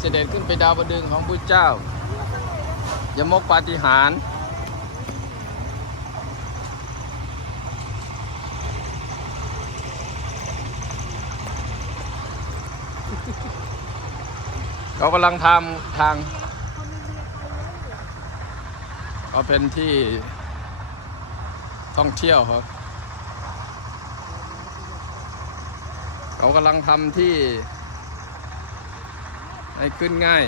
เสด็จขึ้นไปดาวประดึงของพระเจ้า ยมกปาฏิหาริย์เขากำลังทำทาง ก็เป็นที่ท่องเที่ยวครับ เขากำลังทำที่ ให้ขึ้นง่าย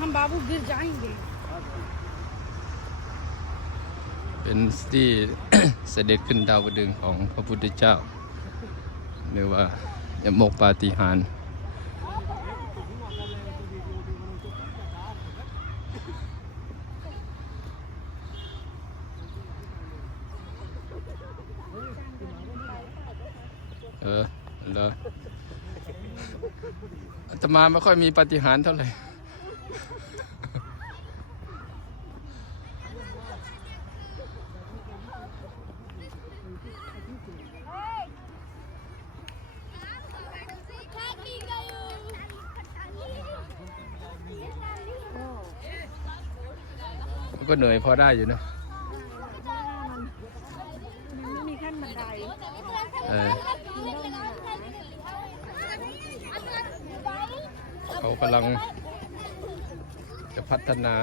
हम बाबू गिर जाएंगे เป็นที่ เสด็จขึ้นดาวดึงส์ของพระพุทธเจ้าเรียกว่ายมกปาฏิหาริย์ มาไม่ค่อยมีปาฏิหาริย์เท่าไหร่มันก็เหนื่อยพอได้อยู่นะ มันไม่มีขั้นบันได เออเขา กำลังจะพัฒนา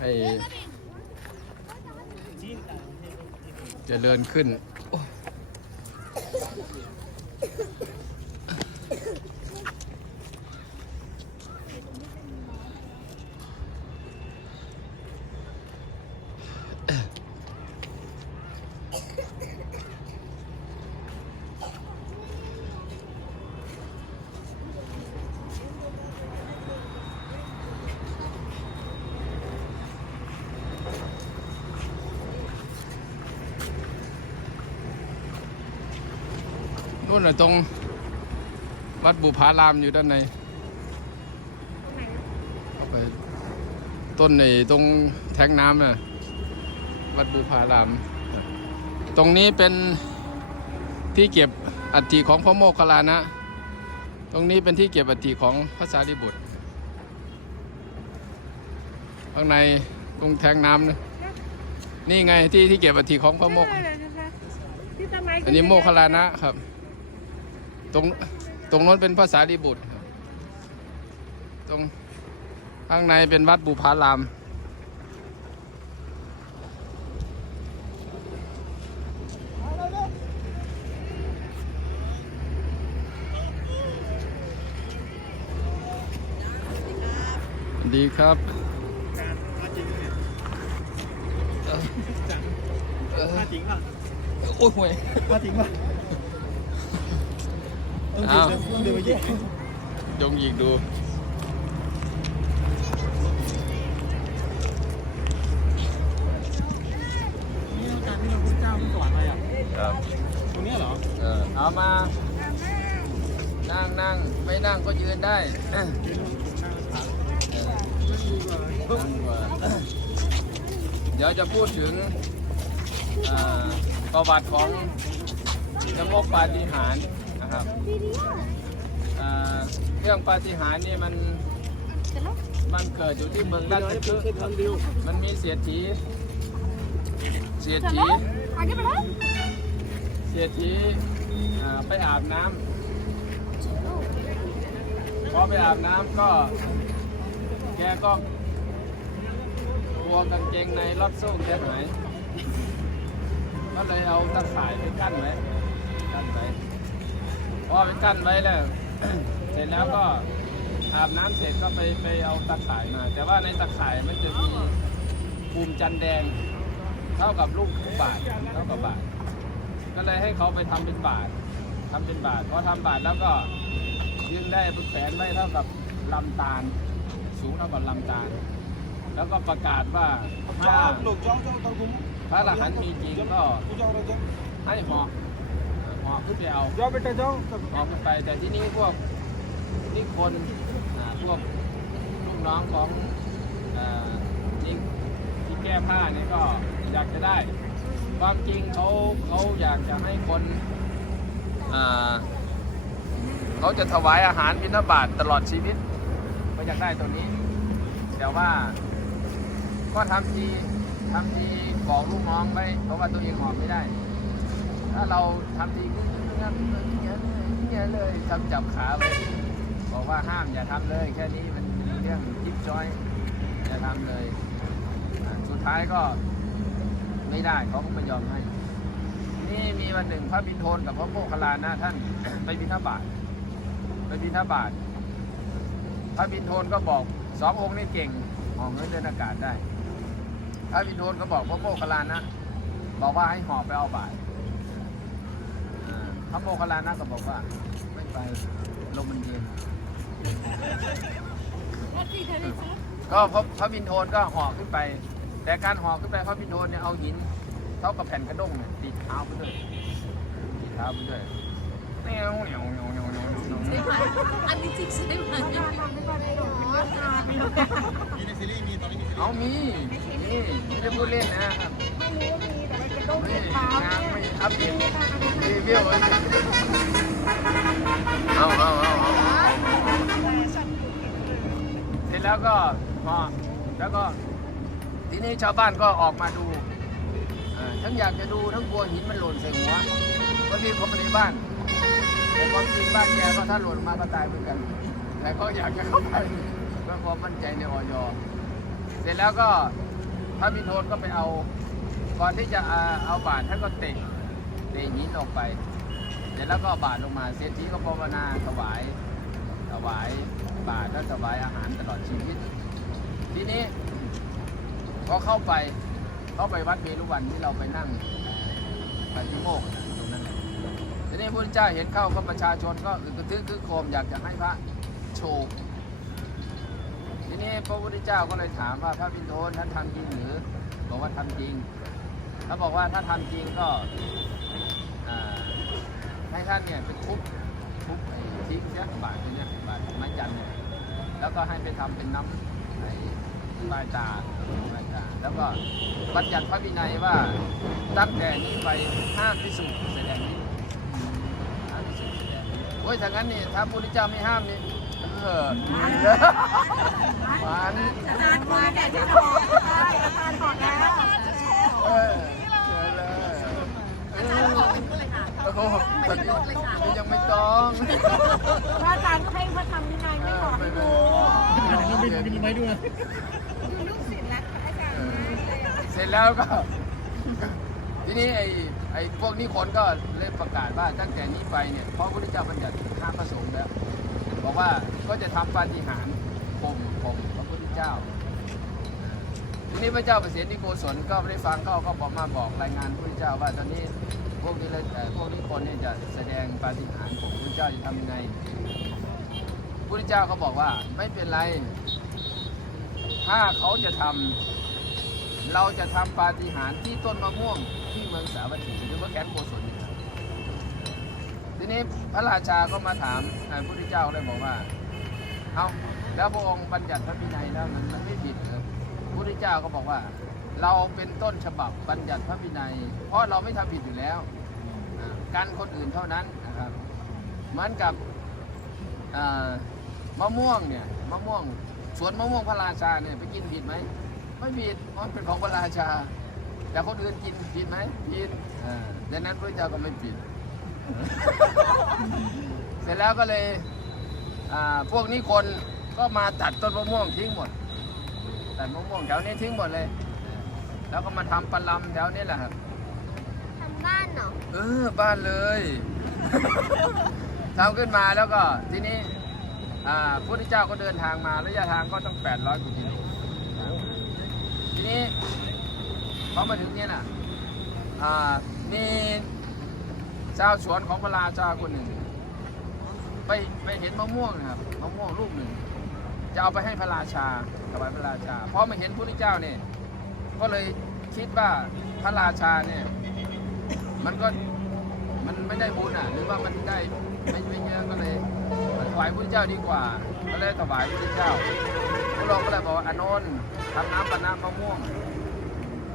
ให้เจริญขึ้นโอ้นู่นน่ะตรง วัดบุพารามอยู่ด้านในเข้าไปต้นในตรงแทงน้ำน่ะ วัดบุพาราม ตรงนี้เป็นที่เก็บอัฐิของพระโมคคัลลานะ ตรงนี้เป็นที่เก็บอัฐิของพระสารีบุตร ข้างในตรงแทงน้ำนะนี่ไงที่ที่เก็บอัฐิของพระโมคที่ทำไมอันนี้โมคคัลลานะครับ ตรงตรงโน้นเป็นภาษาดีบุตรครับตรงข้างในเป็นวัดบุพารามสวัสดีครับเอ่อเอ่อมาจริงป่ะโอ้ยห่วยมาจริงป่ะ ต้องอ้าวเดินต้องเดินไปยิงยงยิงดู นี่การที่เราพุทธเจ้าที่สอนอะไรอะครับตรงเนี้ยเหรอเออเอามา นั่งนั่งไม่นั่งก็ยืนได้เออนั่งดีกว่าเดี๋ยวจะพูดถึงอ่าประวัติของยมกปาฏิหาริย์ ครับเรื่องปาฏิหาริย์นี่มันมันเกิดอยู่ที่เมืองราชคฤห์มันมีเสียฐีเศรษฐีเศรษฐีไปอาบน้ำพอไปอาบน้ำก็แกก็กลัวกางเกงในรอดสู้แกหายก็เลยเอาตะข่ายไปกั้นไว้กั้นไว้ พอไปกั้นไว้แล้ว เสร็จแล้วก็อาบน้ำเสร็จก็ไปไปเอาตะข่ายมา แต่ว่าในตะข่ายมันจะมีภูมิจันแดง เท่ากับลูกบาทเท่ากับบาท ก็เลยให้เขาไปทำเป็นบาท ทำเป็นบาทพอทำบาทแล้วก็ยื่นได้แขวนไว้เท่ากับลำตาล สูงเท่ากับลำตาล แล้วก็ประกาศว่าถ้าพระอรหันต์มีจริงก็ให้หมอึ้นไปเอาย้อนไปแต่ย้อนเอานไปแต่ที่นี่พวกนี่คนพวกลูกน้องของนี่ที่แก้ผ้าเนี่ยก็อยากจะได้ ความจริงเขาเขาอยากจะให้คนเขาจะถวายอาหารบินฑบาตตลอดชีวิตเขอยากได้ตัวนี้ แต่ว่าก็ทำาทีทำาทีบอกลูกน้องไปเพราะว่าตัวเองหอมไม่ได้ ถ้าเราทำาทีขึ้น ก็งั้นเงี้ยเลยเงี้ยเลยทำจับขาไว้บอกว่าห้ามอย่าทำเลย แค่นี้มันเรื่องจิ๊บจ้อยอย่าทำเลย สุดท้ายก็ไม่ได้เขาก็ไม่ยอมให้ นี่มีวันหนึ่งพระบิณฑนกับพระโมคคัลลานะท่านไปบิณฑบาตไปบิณฑบาตพระบิณฑนก็บอกสององค์นี่เก่งหองเงินเดินอากาศได้ พระบิณฑนก็บอกพระโมคคัลลานะ บอกว่าให้หอบไปเอาบาตร พระโมคคัลลานะก็บอกว่า ไม่ไปลมมันเย็นก็พระพระบินโทนก็ห่อขึ้นไป แต่การห่อขึ้นไปพระบินโทนเนี่ยเอาหินเท่ากับแผ่นกระด้งเนี่ยติดเท้าไปด้วยติดเท้าไปด้วยเหนียวเหนียวเหนียวเหนียวเหนียวเหนียวเหนียวอันนี้จริงใช่ไหมมีในซีรีส์มีตอนนี้มีซีรีส์เอามีนี่ไม่ได้พูดเล่นนะครับไม่รู้ว่ามี อัปเดตรีวิวเอาเอาเอาเอาเสร็จแล้วก็พอแล้วก็ทีนี้ชาวบ้านก็ออกมาดูทั้งอยากจะดูทั้งกลัวหินมันหล่นใส่หัวก็รีบเข้ามาในบ้านแต่ความจริงบ้านแกก็ถ้าหล่นมาก็ตายเหมือนกัน แต่ก็อยากจะเข้าไปเพื่อความมั่นใจในออยเสร็จแล้วก็พระบิณฑนก็ไปเอา ก่อนที่จะเอาเอาบาทท่านก็เตะเตะหินออกไปเสร็จแล้วก็เอาบาทลงมาเศรษฐีก็ภาวนาถวายถวายบาทและถวายอาหารตลอดชีวิต ทีนี้ก็เข้าไปเข้าไปวัดเวรุวันที่เราไปนั่งปฏิโมกนะตรงนั้นแหละทีนี้พระเจ้าเห็นเข้าก็ประชาชนก็อึกระทึกคือโคมอยากจะให้พระโชว์ทีนี้พระพุทธเจ้าก็เลยถามว่าพระบิณฑนท่านทำจริงหรือบอกว่าทำจริง เขาบอกว่าถ้าทำจริงก็อ่าให้ท่านเนี่ยไปทุบทุบไอ้ทิ้งเนี่ยบาทเนี่ยบาทไม้จันทร์เนี่ยแล้วก็ให้ไปทำเป็นน้ำไอ้ปลายตาปลายตาแล้วก็บัญญัติพระวินัยว่าตั้งแต่นี้ไปห้ามพิสูจน์แสดงนี้ห้ามพิสูจน์แสดงโอ้ยถ้างั้นนี่ถ้าพระพุทธเจ้าไม่ห้ามนี่เออหวานนานกว่าแต่จะพอทานหอดแล้ว เออเจอเลย เออาจารย์ขออเป็นเลยค่ะโอ้โหตอนนี้ตอนนี้ยังไม่ต้องพระอาจารย์ก็ให้พระธรรมวินัยไม่หอดให้ดูเราบินบินไม้ด้วยลูกศิษย์รักพระอาจารย์มากเลยอะเสร็จแล้วก็ ทีนี้ไอ้ไอ้พวกนี้คนก็เลยประกาศว่าตั้งแต่นี้ไปเนี่ยเพราะพระพุทธเจ้าบัญญัติห้ามพระสงฆ์แล้วบอกว่าก็จะทำปาฏิหาริย์ข่มข่มพระพุทธเจ้า ทีนี้พระเจ้าประสิทธิโกศลก็ได้ฟังเขาก็บอกมาบอกรายงานพระพุทธเจ้าว่าตอนนี้พวกนี้เลยเอ่พวกนี้คนเนี่ยจะแสดงปาฏิหาริย์ของพระพุทธเจ้าจะทำยังไงพระพุทธเจ้าก็บอกว่าไม่เป็นไร ถ้าเขาจะทำเราจะทำปาฏิหาริย์ที่ต้นมะม่วงที่เมืองสาวัตถีหรือว่าแคนโกศลนี่ทีนี้พระราชาก็มาถามพระพุทธเจ้าเลยบอกว่า เอาแล้วพระองค์บัญญัติพระวินัยแล้วมันมันไม่ผิดเหรอ พระพุทธเจ้าก็บอกว่า เราเป็นต้นฉบับบัญญัติพระวินัย เพราะเราไม่ทำผิดอยู่แล้วอ่ากันคนอื่นเท่านั้นนะครับเหมือนกับมะม่วงเนี่ยมะม่วงสวนมะม่วงพระราชาเนี่ยไปกินผิดไหมไม่ผิดเพราะมันเป็นของพระราชา แต่คนอื่นกินผิดไหมผิดดังนั้นพระเจ้าก็ไม่ผิด เสร็จแล้วก็เลยพวกนี้คนก็มาตัดต้นมะม่วงทิ้งหมด ตัดมะม่วงแถวนี้ทิ้งหมดเลย แล้วก็มาทำปลาลำแถวนี้แหละครับทำบ้านเนาะเออ บ้านเลยทำขึ้นมาแล้วก็ทีนี้อ่าพระพุทธเจ้าก็เดินทางมาระยะทางก็ต้อง 800กว่ากิโลทีนี้เขามาถึงเนี่ยน่ะอ่ามีชาวสวนของพระราชาคนหนึ่ง ไปไปเห็นมะม่วงนะครับมะม่วงลูกหนึ่ง จะเอาไปให้พระราชาถวายพระราชา เพอมาเห็นพระพุทธเจ้าเนี่ยก็เลยคิดว่าพระราชาเนี่ยมันก็มันไม่ได้บุญอะหรือว่ามันได้ไม่ไม่เยอะก็เลยถวายพระเจ้าดีกว่าก็เลยถวายพระเจ้าพระลงก็เลยบอกว่าอานนท์ทำน้ำปะน้ำมะม่วง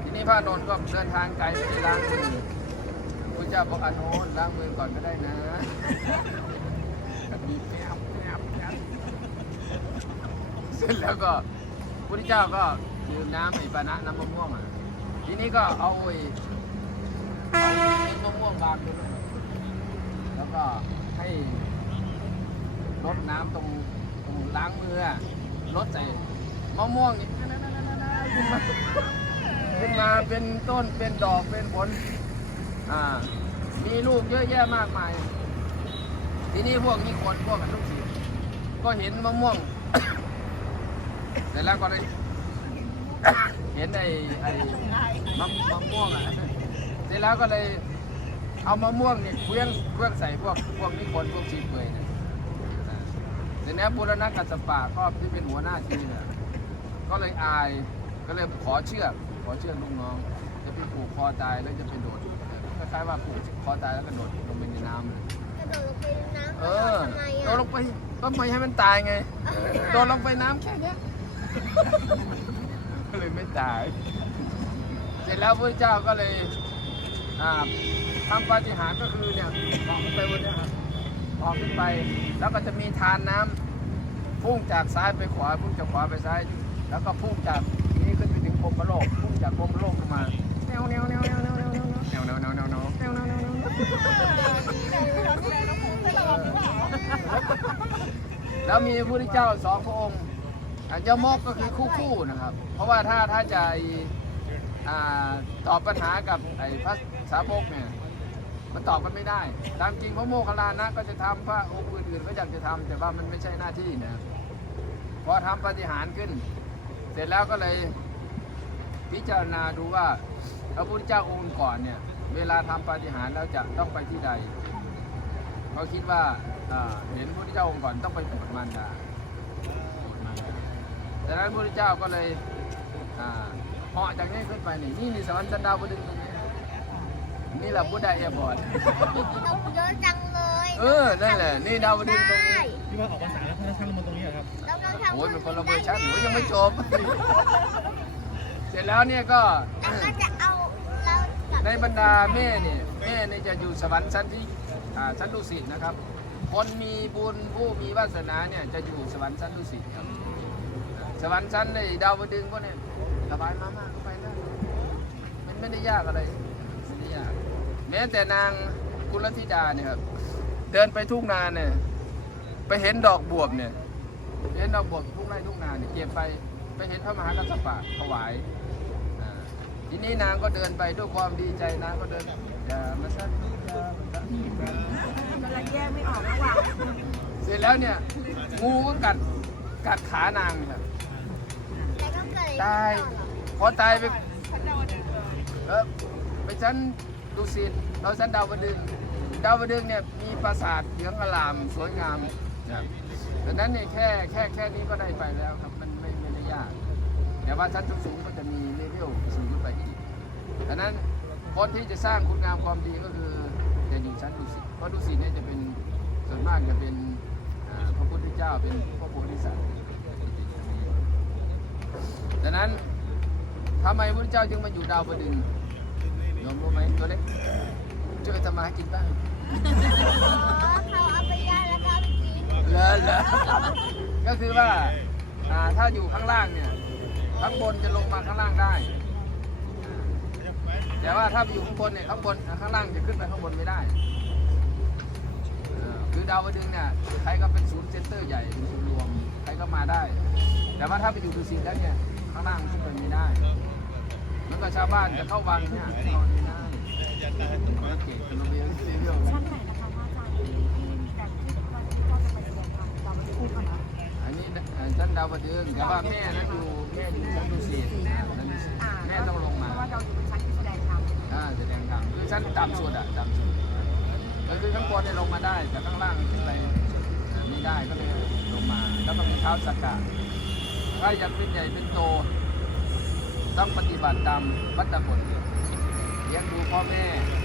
ทีนี้พระอานนท์ก็เดินทางไกลไม่ได้ล้างมือพระเจ้าบอกอานนท์ล้างมือก่อนก็ได้นะมีแป๊บแป๊บแป๊บ เสร็จแล้วก็พระเจ้าก็ดื่มน้ำไอ้ปะนะน้ำมะม่วงอะทีนี้ก็เอาไอ้เอาเม็ดมะม่วงบางด้วยแล้วก็ให้รดน้ำตรงตรงล้างมือรดใส่มะม่วงนี่ขึ้นมาขึ้นมาเป็นต้นเป็นดอกเป็นผลอ่ามีลูกเยอะแยะมากมาย ทีนี้พวกนี้คนพวกกันทุกทีก็เห็นมะม่วง สร็จแล้วก็เลยเห็นไอ้ไอ้มะมะม่วงอะเสร็จแล้วก็เลยเอามะม่วงเนี่ยเคลื่องเคลื่องใส่พวกพวกนิคนพวกชีเปื่อยเนี่ยอ่าเสร็จแล้วบุรณะกัสสปะก็ที่เป็นหัวหน้าทีมเนี่ยก็เลยอายก็เลยขอเชือกขอเชือกลูกน้อง จะไปผูกคอตายแล้วจะไปโดดคล้ายๆว่าผูกคอตายแล้วก็โดดลงไปในน้ำเลยกระโดดลงไปในน้ำเออทำไมโดอะดลงไปก็ไม่ให้มันตายไงโดดลงไปน้ำแค่เนี้ย ก็เลยไม่ตาย เสร็จแล้วพระเจ้าก็เลยทำปาฏิหาริย์ก็คือเนี่ยเหาะขึ้นไปบนเนี้ครับเหาะขึ้นไป แล้วก็จะมีทานน้ำพุ่งจากซ้ายไปขวาพุ่งจากขวาไปซ้าย แล้วก็พุ่งจากนี้ขึ้นไปถึงกรมโลกพุ่งจากกรมโลกลงมาแนวแนวแนวแนวแนวแนวแนวแนวแนวแนวแนวแนวแนวแนวแนวแนวแนวแล้วมีพระพุทธเจ้าสองพระองค์ อาจจะมกก็คือคู่คู่ๆนะครับ เพราะว่าถ้าถ้าจะอ่าตอบปัญหากับไอ้พระสาวกเนี่ยมันตอบกันไม่ได้ ตามจริงพระโมคคัลลานะก็จะทำพระองค์อื่นๆก็อยากจะทำแต่ว่ามันไม่ใช่หน้าที่นะพอทำปฏิหารย์ขึ้น เสร็จแล้วก็เลยพิจารณาดูว่าพระพุทธเจ้าองค์ก่อนเนี่ย เวลาทำปฏิหารย์แล้วจะต้องไปที่ใดเขาคิดว่าอ่าเห็นพระพุทธเจ้าองค์ก่อนต้องไปโปรดมารดา นั้นพระพุทธเจ้าก็เลยอ่าเหาะจากนี้ขึ้นไปนี่นี่นี่สวรรค์ชั้นดาวดึงตรงนี้นี่แหละพุทธแอร์พอร์ตต้องเยอะจังเลยเออนั่นแหละนี่ดาวดึงตรงนี้ที่ว่าออกภาษาแล้วท่านช่างมาตรงนี้เหรอครับเราต้องทำโอ้ยเป็นคนละเวอร์ชันหนูยังไม่จบเสร็จแล้วเนี่ยก็แล้วก็จะเอาเรากับในบรรดาแม่เนี่ยแม่เนี่ยจะอยู่สวรรค์ชั้นที่อ่าชั้นดุสิตนะครับ คนมีบุญผู้มีวาสนาเนี่ยจะอยู่สวรรค์ชั้นดุสิตครับส วรรค์ชั้นในดาวดึงก็เนี่ยสบายมากๆก็ไปได้มันไม่ได้ยากอะไรไม่ได้ยาก แม้แต่นางกุลธิดาเนี่ยครับ เดินไปทุ่งนาเนี่ย ไปเห็นดอกบวบเนี่ยเห็นดอกบวบทุ่งไร่ทุ่งนาเนี่ยเก็บไปไปเห็นพระมหากัสสปะถวายอ่าทีนี้นางก็เดินไปด้วยความดีใจนางก็เดินอย่ามาสั้นอย่ามาสั้นกำลังแยกไม่ออกระหว่างเสร็จแล้วเนี่ยงูก็กัดกัดขานางครับแล้วก็เกิด ตายพอตายไปเออไปชั้นดุสิตเราชั้นดาวดึงส์ดาวดึงส์เนี่ยมีปราสาทเหลืองอลามสวยงามนะครับดังนั้นเนี่ยแค่แค่แค่นี้ก็ได้ไปแล้วครับ มันไม่ไม่ได้ยาก แต่ว่าชั้นสูงก็จะมีเลเวลสูงขึ้นไปอีกดังนั้นคนที่จะสร้างคุณงามความดีก็คือจะอยู่ชั้นดุสิตเพราะดุสิตเนี่ยจะเป็นส่วนมากจะเป็นพระพุทธเจ้าเป็นพระโพธิสัตว์ ดังนั้นทำไมพระเจ้าจึงมาอยู่ดาวดึงส์โยมรู้ไหมตัวเล็กช่วยทำมาหากินบ้างอ๋อเขาเอาไปย่างแล้วก็เอาไปกินเหรอเหรอก็คือว่าอ่าถ้าอยู่ข้างล่างเนี่ยข้างบนจะลงมาข้างล่างได้ แต่ว่าถ้าอยู่ข้างบนเนี่ยข้างบนข้างล่างจะขึ้นไปข้างบนไม่ได้อ่าคือดาวดึงส์เนี่ยใครก็เป็นศูนย์เซ็นเตอร์ใหญ่เป็นศูนย์รวมใครก็มาได้ แต่ว่าถ้าไปอยู่ดุสิตแล้วเนี่ยข้างล่างขึ้นไปไม่ได้เหมันก็ชาวบ้านจะเข้าวังเนี่ยนอนไม่ได้คนละเกตคนละเวลเลเวลชั้นไหนนะคะพระอาจารย์ที่มีแต่ที่วันที่เขาจะไปเรียนทำเราไม่ได้พูดกันนะอันนี้นะเอ่อชั้นดาวดึงส์แต่ว่าแม่นะอยู่แม่อยู่ชั้นดุสิตแม่ต้องลงมาเพราะว่าเราอยู่บนชั้นที่แสดงธรรมอ่าแสดงธรรมคือชั้นต่ำสุดอะต่ำสุดก็คือข้างบนเนี่ยลงมาได้แต่ข้างล่างขึ้นไปไม่ได้ก็เลยลงมา แล้วก็มีเท้าสักกะ ถ้าอยากเป็นใหญ่เป็นโต ต้องปฏิบัติตามวัตถกฎเลี้ยงดูพ่อแม่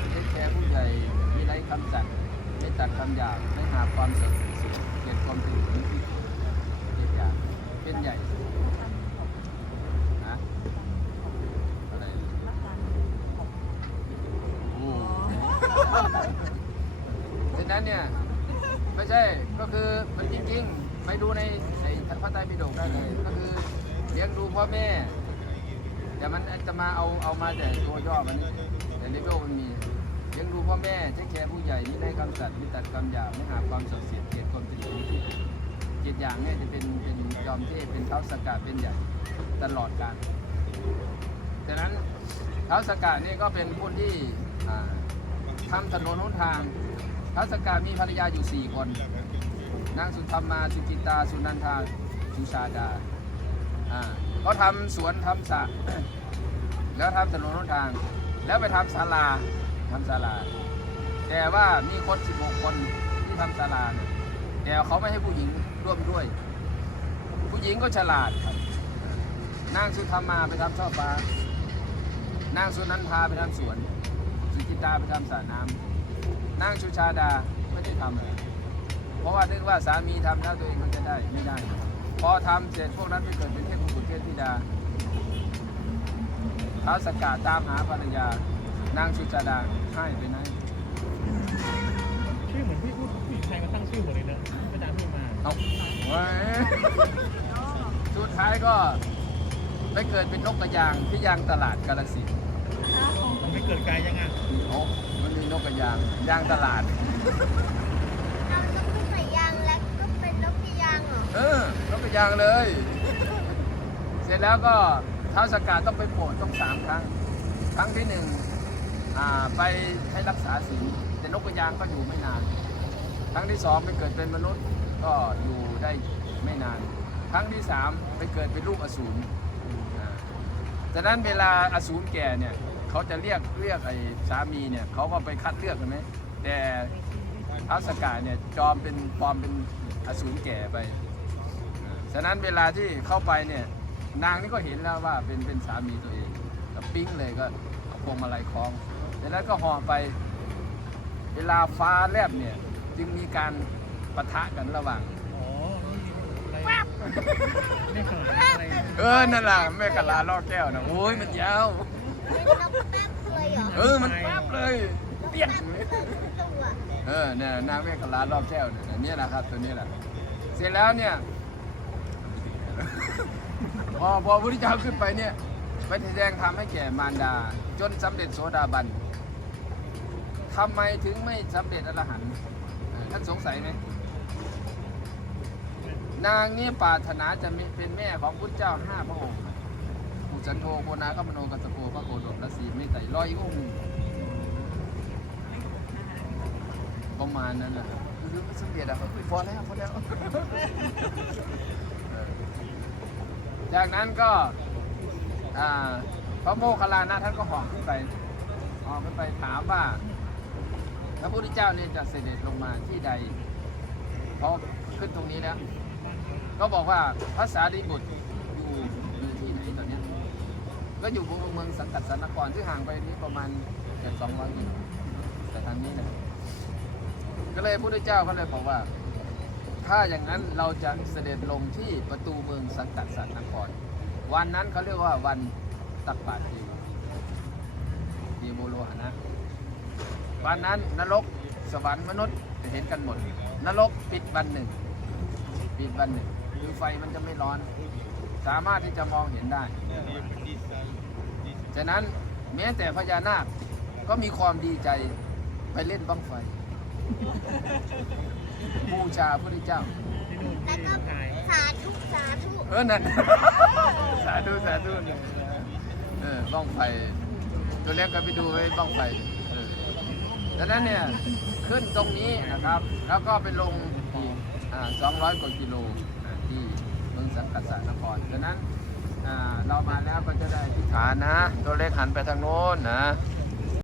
เลี้ยงแชร์ผู้ใหญ่มีไรคำสั่งไม่ตัดคำหยาบไม่หาความเสียเกียรติความถือเกียรติอย่างเป็นใหญ่ ท่าน ในในพระไตรปิฎกได้เลย ก็คือเลี้ยงดูพ่อแม่ แต่มันจะมา เอามาแต่ตัวย่อมันนี่แต่เลเวลมันมีเลี้ยงดูพ่อแม่เช็คแคร์ผู้ใหญ่นี่ได้คำสัตย์มิตัดคำหยาบไม่หาความสดเสียเกลียดความเป็นอยู่เจ็ดอย่างเนี่ยจะเป็นเป็นจอมเทพเป็นเท้าสกัดเป็นใหญ่ตลอดกาลดังนั้นเท้าสกัดนี่ก็เป็นผู้ที่อ่าทำถนนหนทางเท้าสกัดมีภรรยาอยู่สี่คนนางสุธรรมาสุกิตาสุนันทาสุชาดาอ่าก็ทำสวนทำสระ แล้วทำถนนหนทาง แล้วไปทำศาลาทำศาลา แต่ว่ามีคน 16 คนที่ทำศาลาแต่เขาไม่ให้ผู้หญิงร่วมด้วย ผู้หญิงก็ฉลาดครับนางสุธรรมาไปทำช่อฟ้านางสุนันทาไปทำสวน สุจิตาไปทำสระน้ำนางสุชาดาไม่ได้ทำเลยเพราะว่านึกว่าสามีทำแล้วตัวเองมันจะได้ไม่ได้ พอทำเสร็จพวกนั้นไปเกิดเป็นเทพบุตรเทพธิดา ท้าวสกาตามหาภรรยานางสุจาดาให้ไปไหนชื่อเหมือนพี่ผู้ผู้หญิงไทยมาตั้งชื่อหมดเลยเนอะอาจารย์พูดมาเอาไว้สุดท้ายก็ไปเกิดเป็นนกกระยางที่ยางตลาดกาลสินธุ์มันไม่เกิดไกลยังอะโอ้มันมีนกกระยางยางตลาดเอานกขึ้นใส่ยางแล้วก็เป็นนกที่ยางเหรอ เออนกกระยางเลย เสร็จแล้วก็ เท้าสกาต้องไปโปรดต้องสามครั้ง ครั้งที่หนึ่งไปให้รักษาศีลแต่นกกระยางก็อยู่ไม่นาน ครั้งที่สองไปเกิดเป็นมนุษย์ก็อยู่ได้ไม่นาน ครั้งที่สามไปเกิดเป็นลูกอสูรอ่าฉะนั้นเวลาอสูรแก่เนี่ยเขาจะเรียกเรียกไอ้สามีเนี่ยเขาก็ไปคัดเลือกใช่ไหมแต่ท้าวสกาเนี่ยจอมเป็นปลอมเป็นอสูรแก่ไป ฉะนั้นเวลาที่เข้าไปเนี่ย นางนี่ก็เห็นแล้วว่าเป็นเป็นสามีตัวเองก็ปิ๊งเลยก็เอาพวงมาลัยคล้องจากนั้นก็ห่อไป เวลาฟ้าแลบเนี่ย จึงมีการปะทะกันระหว่างอ๋อนี่อะไรไม่เกิดอะไรเออ นั่นแหละแม่กะลาล่อแก้วนะโอ้ยมันยาวเป็นนกแป๊บเลยเหรอเออ มันปั๊บเลยเปี้ยน แป๊บเลยตัวเออเนี่ยนางแม่กะลาล่อแก้วเนี่ยเนี่ยนะครับตัวนี้แหละ เสร็จแล้วเนี่ย พอพอพระพุทธเจ้าขึ้นไปเนี่ยไปแสดงธรรมให้แก่มารดา จนสำเร็จโสดาบันทำไมถึงไม่สำเร็จอรหันต์ท่านสงสัยไหมนางนี่ปรารถนาจะเป็นแม่ของพุทธเจ้าห้าพระองค์อุจันโทโกนาคัมโนกัสโกพระโกดละสีไม่ไต่ร้อยองค์ประมาณนั้นแหละคือมันสำเร็จอะพอแล้วพอแล้ว จากนั้นก็พระโมคคัลลานะท่านก็หาะขึ้นไปหาะขึ้นไปถามว่า พระพุทธเจ้าเนี่ยจะเสด็จลงมาที่ใดพอขึ้นตรงนี้แล้วก็บอกว่าพระสารีบุตรอยู่อยู่ที่ไหนตอนเนี้ยก็อยู่บนเมืองสังกัดสนครที่ห่างไปนี้ประมาณเกือบสองร้อยกิโลแต่ทางนี้นะก็เลยพระพุทธเจ้าก็เลยบอกว่า ถ้าอย่างนั้นเราจะเสด็จลงที่ประตูเมืองสังกัดสันนคร วันนั้นเขาเรียกว่าวันตักบาตรเทวเทโวโลหนะ วันนั้นนรกสวรรค์มนุษย์จะเห็นกันหมด นรกปิดวันหนึ่ง ปิดวันหนึ่งคือไฟมันจะไม่ร้อน สามารถที่จะมองเห็นได้ ฉะนั้นแม้แต่พญานาคก็มีความดีใจไปเล่นบ้างไฟ บูชาพระพุทธเจ้าที่นู่นแล้วที่ก็ไทยสาธุสาธุเออนั่น สาธุสาธุเนี่ยเออบ้องไฟตัวเล็กก็ไปดูไว้บ้องไฟเออดังนั้นเนี่ยขึ้นตรงนี้นะครับ แล้วก็ไปลงอีกอ่า200กว่ากิโลอ่าที่เมืองสังกัดสานครดังนั้นอ่าเรามาแล้วก็จะได้อธิษฐานนะ ตัวเล็กหันไปทางโน้นนะค